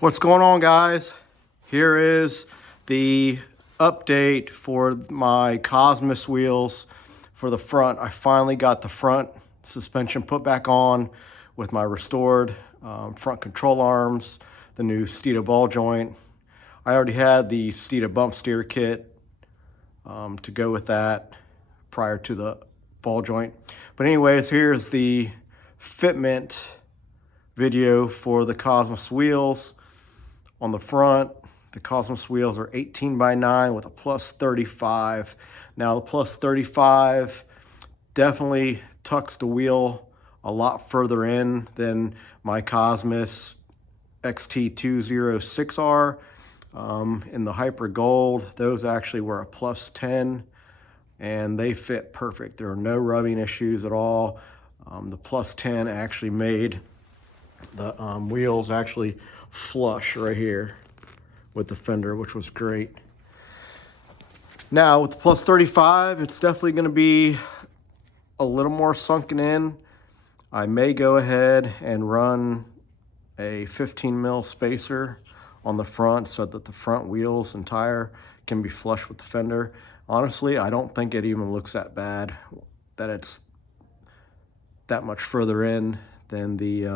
What's going on, guys? Here is the update for my Cosmis wheels for the front. I finally got the front suspension put back on with my restored front control arms, the new Steeda ball joint. I already had the Steeda bump steer kit to go with that prior to the ball joint. But anyways, here's the fitment video for the Cosmis wheels. On the front, the Cosmis wheels are 18x9 with a plus 35. Now the plus 35 definitely tucks the wheel a lot further in than my Cosmis XT005R. In the Hyper Gold, those actually were a plus 10 and they fit perfect. There are no rubbing issues at all. The plus 10 actually made the wheels actually flush right here with the fender, which was great. Now with the plus 35, it's definitely going to be a little more sunken in. I may go ahead and run a 15 mil spacer on the front so that the front wheels and tire can be flush with the fender. Honestly, I don't think it even looks that bad, that it's that much further in than the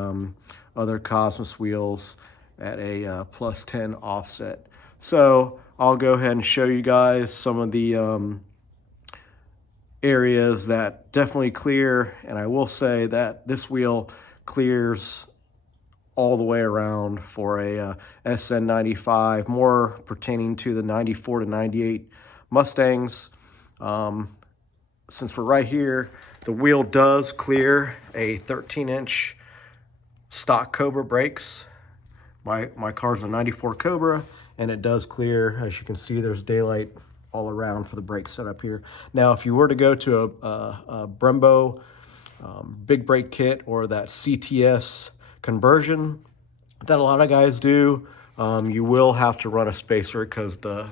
other Cosmis wheels at a plus 10 offset. So I'll go ahead and show you guys some of the areas that definitely clear, and I will say that this wheel clears all the way around for a SN95, more pertaining to the 94 to 98 Mustangs. Since we're right here, the wheel does clear a 13-inch stock Cobra brakes. My car's a 94 Cobra, and it does clear. As you can see, there's daylight all around for the brake setup here. Now, if you were to go to a Brembo big brake kit or that CTS conversion that a lot of guys do, you will have to run a spacer because the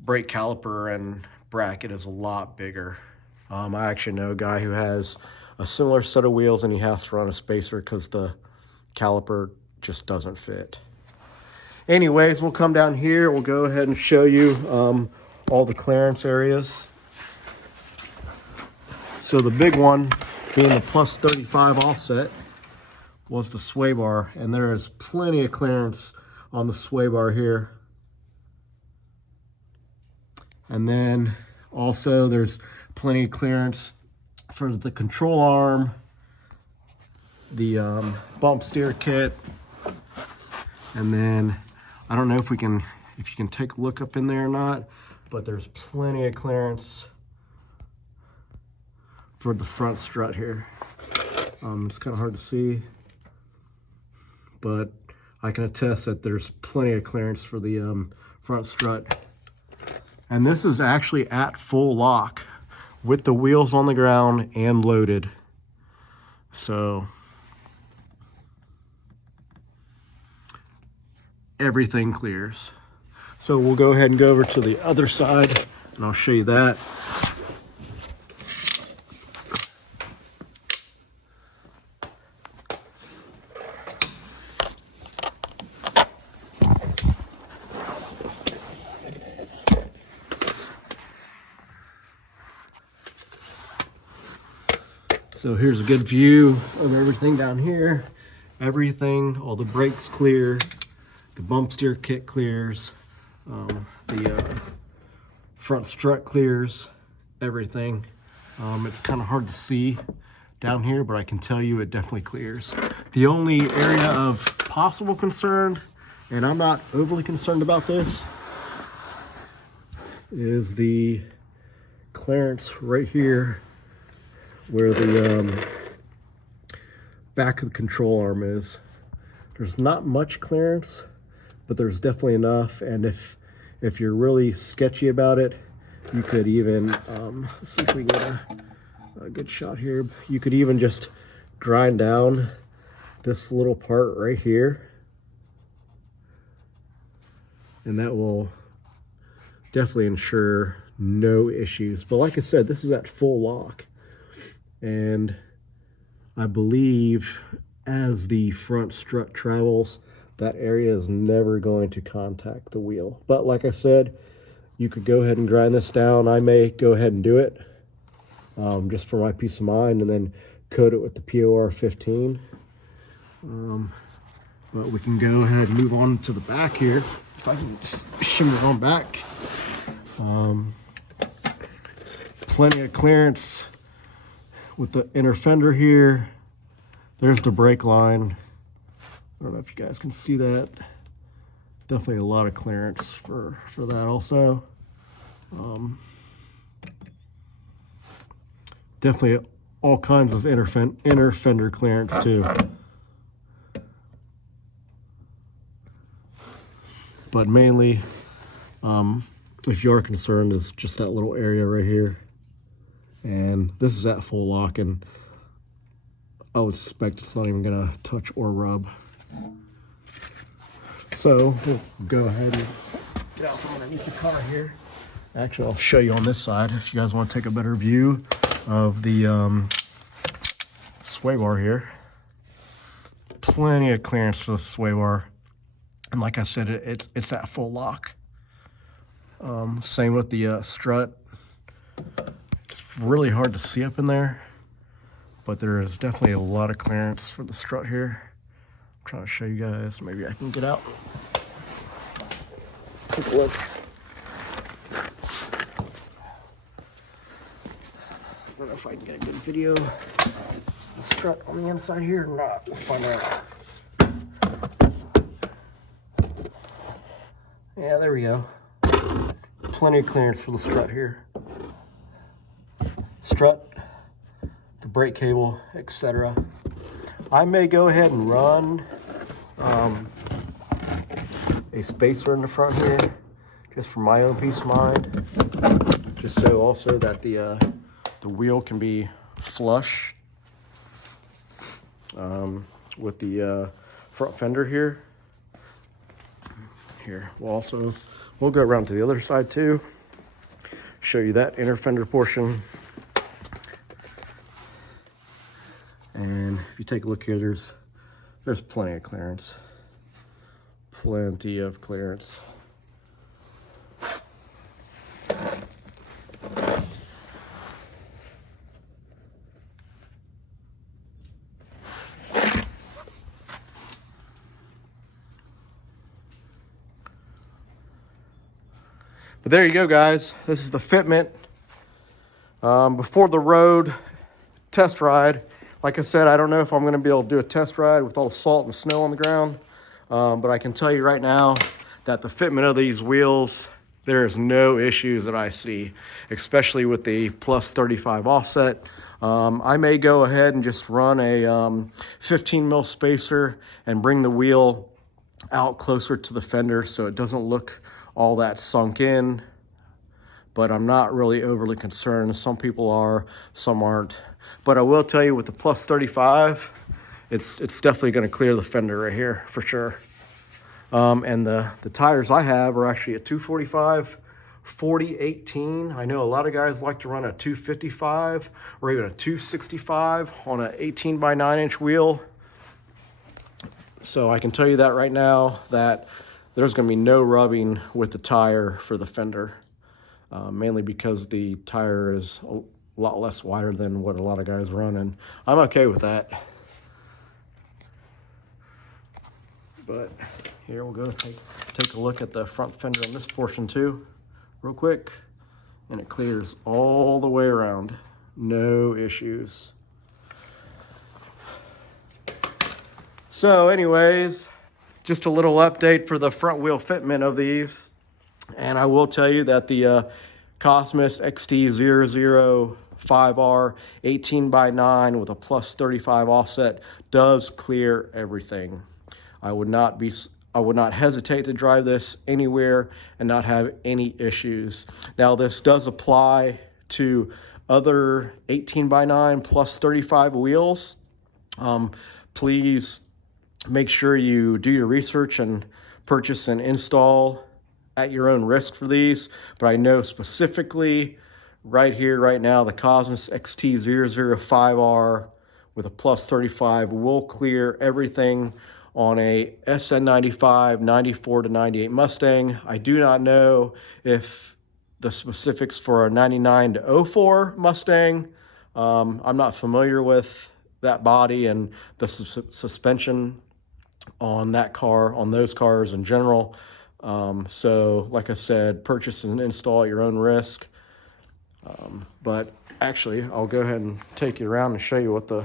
brake caliper and bracket is a lot bigger. I actually know a guy who has a similar set of wheels and he has to run a spacer because the caliper just doesn't fit. Anyways, we'll come down here. We'll go ahead and show you all the clearance areas. So the big one being the plus 35 offset was the sway bar, and there is plenty of clearance on the sway bar here. And then also there's plenty of clearance for the control arm, the bump steer kit, and then I don't know if you can take a look up in there or not, but there's plenty of clearance for the front strut here. It's kind of hard to see, but I can attest that there's plenty of clearance for the front strut. And this is actually at full lock with the wheels on the ground and loaded. So everything clears. So we'll go ahead and go over to the other side and I'll show you that. So here's a good view of everything down here. Everything, all the brakes clear, the bump steer kit clears, the front strut clears, everything. It's kind of hard to see down here, but I can tell you it definitely clears. The only area of possible concern, and I'm not overly concerned about this, is the clearance right here where the back of the control arm is. There's not much clearance, but there's definitely enough. And if you're really sketchy about it, you could even let's see if we get a good shot here. You could even just grind down this little part right here, and that will definitely ensure no issues. But like I said, this is at full lock. And I believe as the front strut travels, that area is never going to contact the wheel. But like I said, you could go ahead and grind this down. I may go ahead and do it just for my peace of mind, and then coat it with the POR 15. But we can go ahead and move on to the back here. If I can shimmy on back. Plenty of clearance with the inner fender here. There's the brake line. I don't know if you guys can see that. Definitely a lot of clearance for that also. Definitely all kinds of inner fender clearance too. But mainly, if you are concerned, is just that little area right here. And this is at full lock, and I would suspect it's not even gonna touch or rub. So we'll go ahead and get out from underneath the car here. Actually, I'll show you on this side if you guys want to take a better view of the sway bar here. Plenty of clearance for the sway bar. And like I said, it's at full lock. Same with the strut. It's really hard to see up in there, but there is definitely a lot of clearance for the strut here. I'm trying to show you guys. Maybe I can get out. Take a look. I don't know if I can get a good video of the strut on the inside here or not. We'll find out. Yeah, there we go. Plenty of clearance for the strut here. Strut, the brake cable, etc. I may go ahead and run a spacer in the front here, just for my own peace of mind. Just so also that the wheel can be flush with the front fender here. Here, we'll go around to the other side too. Show you that inner fender portion. And if you take a look here, there's plenty of clearance. Plenty of clearance. But there you go, guys. This is the Fitment before the road test ride. Like I said, I don't know if I'm going to be able to do a test ride with all the salt and snow on the ground. But I can tell you right now that the fitment of these wheels, there is no issues that I see, especially with the plus 35 offset. I may go ahead and just run a 15 mil spacer and bring the wheel out closer to the fender so it doesn't look all that sunk in, but I'm not really overly concerned. Some people are, some aren't. But I will tell you, with the plus 35, it's definitely going to clear the fender right here for sure. And the tires I have are actually a 245 40/18. I know a lot of guys like to run a 255 or even a 265 on an 18x9-inch wheel. So I can tell you that right now, that there's going to be no rubbing with the tire for the fender, mainly because the tire is a lot less wider than what a lot of guys run, and I'm okay with that. But here we'll go take a look at the front fender on this portion too, real quick, and it clears all the way around, no issues. So anyways, just a little update for the front wheel fitment of these. And I will tell you that the Cosmis XT005R 18x9 with a plus 35 offset does clear everything. I would not hesitate to drive this anywhere and not have any issues. Now this does apply to other 18x9 plus 35 wheels. Please make sure you do your research and purchase and install at your own risk for these. But I know specifically right here, right now, the Cosmis XT005R with a plus 35 will clear everything on a SN95 94 to 98 Mustang. I do not know if the specifics for a 99 to 04 Mustang. I'm not familiar with that body and the suspension on that car, on those cars in general. So like I said, purchase and install at your own risk. But actually, I'll go ahead and take you around and show you what the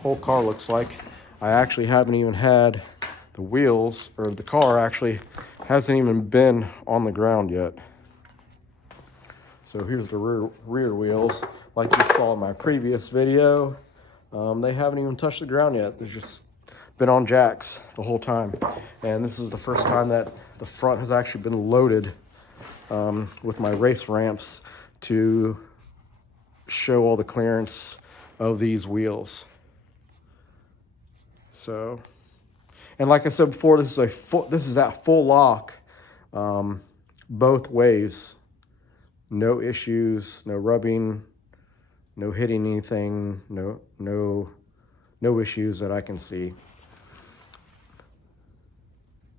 whole car looks like. I actually haven't even had the wheels, or the car actually hasn't even been on the ground yet. So here's the rear wheels. Like you saw in my previous video, they haven't even touched the ground yet. They've just been on jacks the whole time. And this is the first time that the front has actually been loaded with my race ramps to show all the clearance of these wheels. So, and like I said before, this is at full lock, both ways. No issues, no rubbing, no hitting anything, no issues that I can see.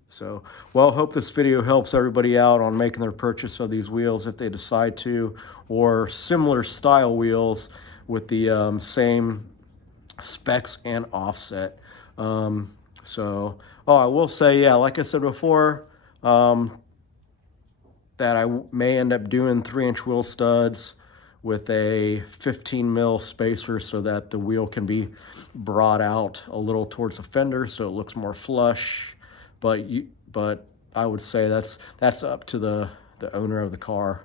So, well, hope this video helps everybody out on making their purchase of these wheels if they decide to, or similar style wheels with the same specs and offset. So, I will say, yeah, like I said before, that I may end up doing 3-inch wheel studs with a 15 mil spacer so that the wheel can be brought out a little towards the fender so it looks more flush. But I would say that's up to the owner of the car.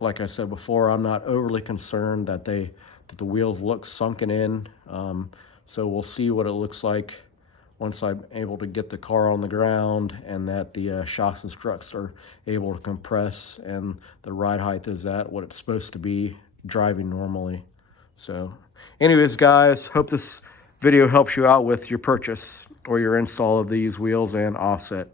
Like I said before, I'm not overly concerned that the wheels look sunken in. So we'll see what it looks like once I'm able to get the car on the ground and that the shocks and struts are able to compress and the ride height is at what it's supposed to be driving normally. So anyways, guys, hope this video helps you out with your purchase or your install of these wheels and offset.